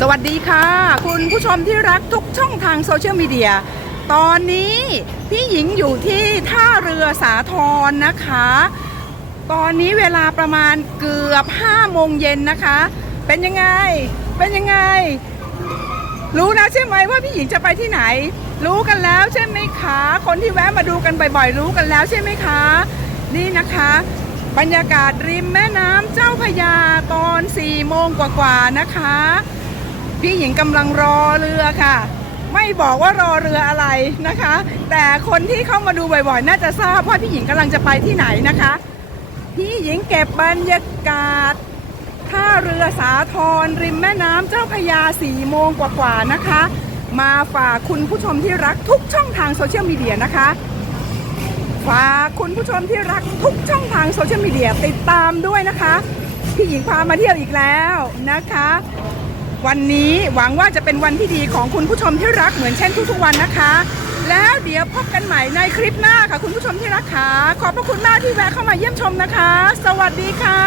สวัสดีค่ะ คุณผู้ชมที่รักทุกช่องทางโซเชียลมีเดียตอนนี้พี่หญิงอยู่ที่ท่าเรือสาทรนะคะ ตอนนี้เวลาประมาณเกือบ5โมงเย็นนะคะ เป็นยังไง เป็นยังไง รู้แล้วใช่ไหมว่าพี่หญิงจะไปที่ไหน รู้กันแล้วใช่ไหมคะ คนที่แวะมาดูกันบ่อยๆ รู้กันแล้วใช่ไหมคะ นี่นะคะ บรรยากาศริมแม่น้ำเจ้าพยาตอน4โมงกว่าๆนะคะ พี่หญิงกำลังรอเรือค่ะ ไม่บอกว่ารอเรืออะไรนะคะ แต่คนที่เข้ามาดูบ่อยๆ น่าจะทราบว่าพี่หญิงกำลังจะไปที่ไหนนะคะ พี่หญิงเก็บบรรยากาศท่าเรือสาทรริมแม่น้ำเจ้าพยาสี่โมงกว่าๆนะคะ มาฝากคุณผู้ชมที่รักทุกช่องทางโซเชียลมีเดียนะคะฝากคุณผู้ชมที่รักทุกช่องทางโซเชียลมีเดียติดตามด้วยนะคะ พี่หญิงพามาเที่ยวอีกแล้วนะคะ วันนี้หวังว่าจะเป็นวันที่ดีของคุณผู้ชมที่รักเหมือนเช่นทุกๆวันนะคะ แล้วเดี๋ยวพบกันใหม่ในคลิปหน้าค่ะคุณผู้ชมที่รักค่ะขอบพระคุณมากที่แวะเข้ามาเยี่ยมชมนะคะ สวัสดีค่ะ